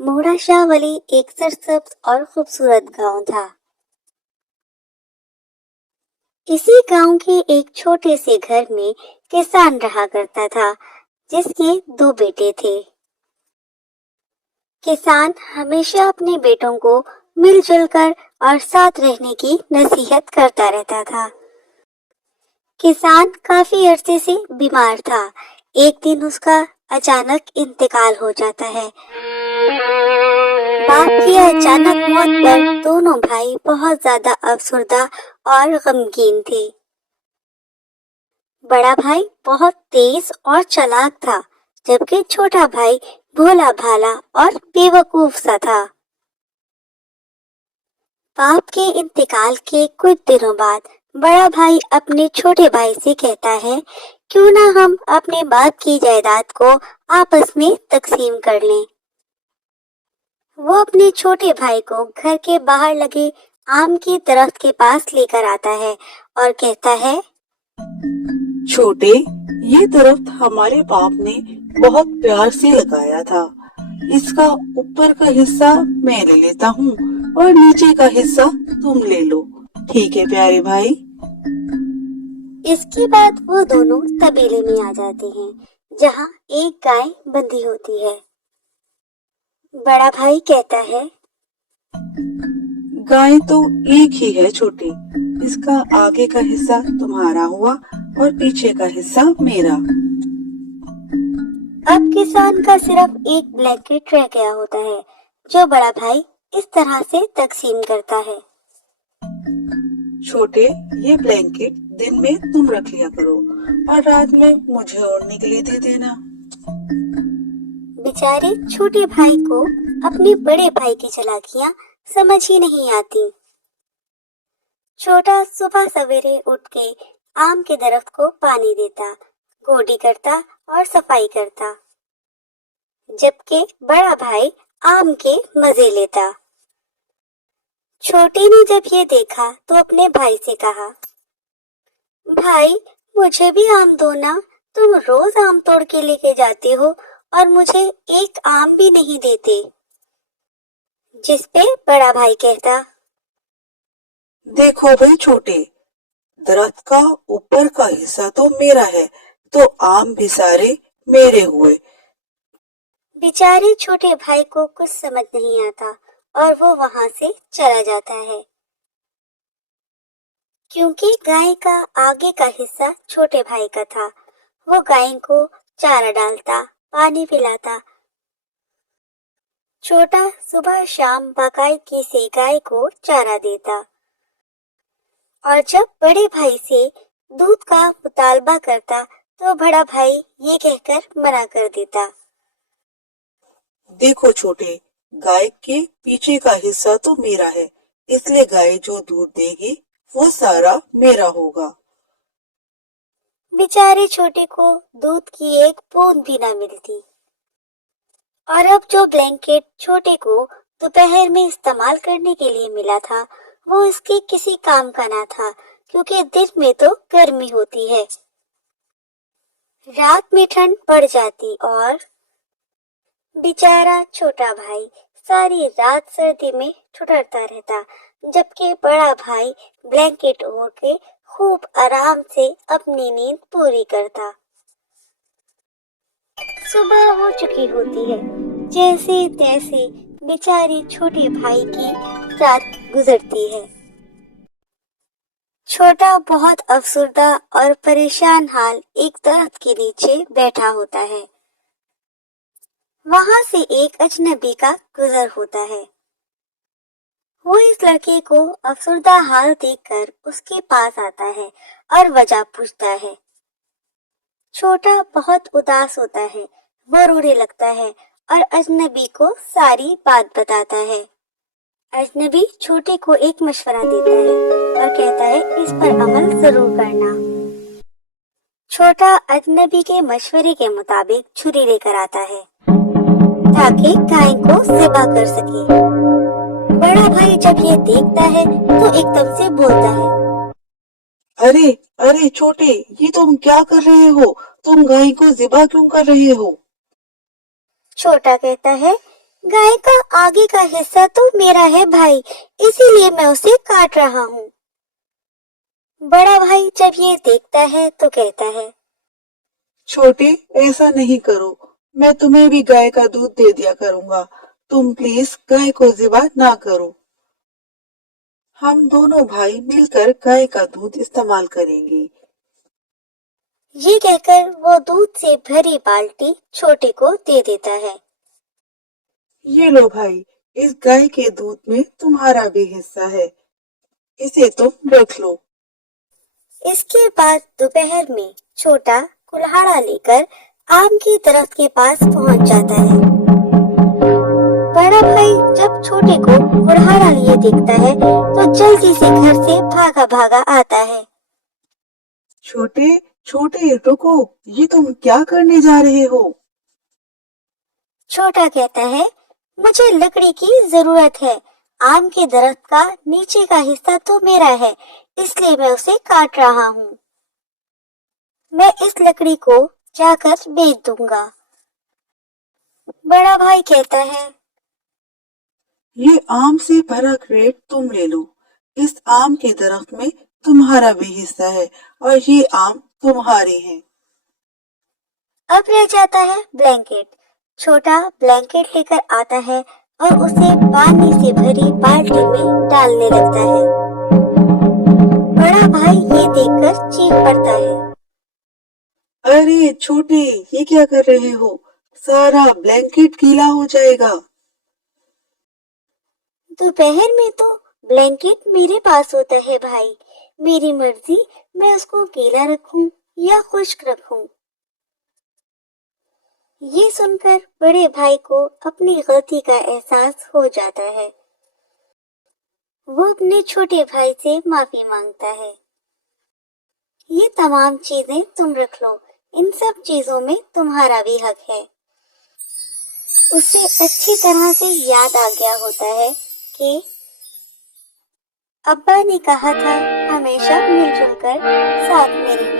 मोड़ा शाहवली एक सरसब्ज और खूबसूरत गांव था। इसी गांव के एक छोटे से घर में किसान रहा करता था, जिसके दो बेटे थे। किसान हमेशा अपने बेटों को मिलजुल कर और साथ रहने की नसीहत करता रहता था। किसान काफी अरसे से बीमार था। एक दिन उसका अचानक इंतकाल हो जाता है। बाप की अचानक मौत पर दोनों भाई बहुत ज्यादा अफसरदा और गमगीन थे। बड़ा भाई बहुत तेज और चालाक था, जबकि छोटा भाई भोला भाला और बेवकूफ सा था। बाप के इंतकाल के कुछ दिनों बाद बड़ा भाई अपने छोटे भाई से कहता है, क्यों ना हम अपने बाप की जायदाद को आपस में तकसीम कर लें। वो अपने छोटे भाई को घर के बाहर लगे आम के दरख्त के पास लेकर आता है और कहता है, छोटे, ये दरख्त हमारे बाप ने बहुत प्यार से लगाया था। इसका ऊपर का हिस्सा मैं ले लेता हूँ और नीचे का हिस्सा तुम ले लो, ठीक है प्यारे भाई? इसके बाद वो दोनों तबेले में आ जाते हैं, जहाँ एक गाय बंधी होती है। बड़ा भाई कहता है, गाय तो एक ही है छोटे, इसका आगे का हिस्सा तुम्हारा हुआ और पीछे का हिस्सा मेरा। अब किसान का सिर्फ एक ब्लैंकेट रह गया होता है, जो बड़ा भाई इस तरह से तकसीम करता है। छोटे, ये ब्लैंकेट दिन में तुम रख लिया करो और रात में मुझे ओढ़ने के लिए दे देना। बेचारे छोटे भाई को अपने बड़े भाई की चालाकियां समझ ही नहीं आती। छोटा सुबह सवेरे उठ के आम के दरख्त को पानी देता, गोडी करता और सफाई करता, जबकि बड़ा भाई आम के मजे लेता। छोटे ने जब ये देखा तो अपने भाई से कहा, भाई मुझे भी आम दो ना, तुम रोज आम तोड़ के लेके जाते हो और मुझे एक आम भी नहीं देते। जिस पे बड़ा भाई कहता, देखो भाई छोटे, दरख्त का ऊपर का हिस्सा तो मेरा है, तो आम भी सारे मेरे हुए। बेचारे छोटे भाई को कुछ समझ नहीं आता और वो वहां से चला जाता है। क्योंकि गाय का आगे का हिस्सा छोटे भाई का था, वो गाय को चारा डालता, पानी पिलाता। छोटा सुबह शाम बाकायदगी से गाय को चारा देता और जब बड़े भाई से दूध का मुतालबा करता तो बड़ा भाई ये कहकर मना कर देता, देखो छोटे, गाय के पीछे का हिस्सा तो मेरा है, इसलिए गाय जो दूध देगी वो सारा मेरा होगा। बेचारे छोटे को दूध की एक बूंद भी ना मिलती। और अब जो ब्लैंकेट छोटे को दोपहर में इस्तेमाल करने के लिए मिला था, वो इसके किसी काम का ना था, क्योंकि दिन में तो गर्मी होती है। रात में ठंड पड़ जाती और बेचारा छोटा भाई सारी रात सर्दी में ठुठरता रहता, जबकि बड़ा भाई ब्लैंकेट ओढ़ के खूब आराम से अपनी नींद पूरी करता। सुबह हो चुकी होती है। जैसे तैसे बेचारे छोटे भाई की रात गुजरती है। छोटा बहुत अफसरदा और परेशान हाल एक दरख्त के नीचे बैठा होता है। वहां से एक अजनबी का गुजर होता है। वो इस लड़के को अफसरदा हाल देखकर उसके पास आता है और वजह पूछता है। छोटा बहुत उदास होता है, वो रोने लगता है और अजनबी को सारी बात बताता है। अजनबी छोटे को एक मशवरा देता है और कहता है, इस पर अमल जरूर करना। छोटा अजनबी के मशवरे के मुताबिक छुरी लेकर आता है ताकि गाय को ज़िबा कर सके। बड़ा भाई जब ये देखता है तो एकदम से बोलता है, अरे अरे छोटे, ये तुम क्या कर रहे हो? तुम गाय को ज़िबा क्यों कर रहे हो? छोटा कहता है, गाय का आगे का हिस्सा तो मेरा है भाई, इसीलिए मैं उसे काट रहा हूँ। बड़ा भाई जब ये देखता है तो कहता है, छोटे, ऐसा नहीं करो, मैं तुम्हें भी गाय का दूध दे दिया करूंगा, तुम प्लीज गाय को ज़िबा ना करो। हम दोनों भाई मिलकर गाय का दूध इस्तेमाल करेंगे। ये कहकर वो दूध से भरी बाल्टी छोटे को दे देता है। ये लो भाई, इस गाय के दूध में तुम्हारा भी हिस्सा है, इसे तुम रख लो। इसके बाद दोपहर में छोटा कुल्हाड़ा लेकर आम की दरख्त के पास पहुंच जाता है। बड़ा भाई जब छोटे को कुल्हाड़ा लिए देखता है तो जल्दी से घर से भागा भागा आता है। छोटे, छोटे रुको, ये तुम क्या करने जा रहे हो? छोटा कहता है, मुझे लकड़ी की जरूरत है, आम के दरख्त का नीचे का हिस्सा तो मेरा है, इसलिए मैं उसे काट रहा हूँ। मैं इस लकड़ी को जाकर बेच दूंगा। बड़ा भाई कहता है, ये आम से भरा क्रेट तुम ले लो, इस आम के दरख्त में तुम्हारा भी हिस्सा है और ये आम तुम्हारे हैं। अब रह जाता है ब्लैंकेट। छोटा ब्लैंकेट लेकर आता है और उसे पानी से भरी बाल्टी में डालने लगता है। बड़ा भाई ये देखकर चीख पड़ता है, अरे छोटे, ये क्या कर रहे हो? सारा ब्लैंकेट गीला हो जाएगा। दोपहर में तो ब्लैंकेट मेरे पास होता है भाई, मेरी मर्जी, मैं उसको गीला रखूं या खुश्क रखूं। ये सुनकर बड़े भाई को अपनी गलती का एहसास हो जाता है। वो अपने छोटे भाई से माफी मांगता है। ये तमाम चीजें तुम रख लो, इन सब चीजों में तुम्हारा भी हक है। उसे अच्छी तरह से याद आ गया होता है कि अब्बा ने कहा था हमेशा मिलजुल कर साथ में रहना।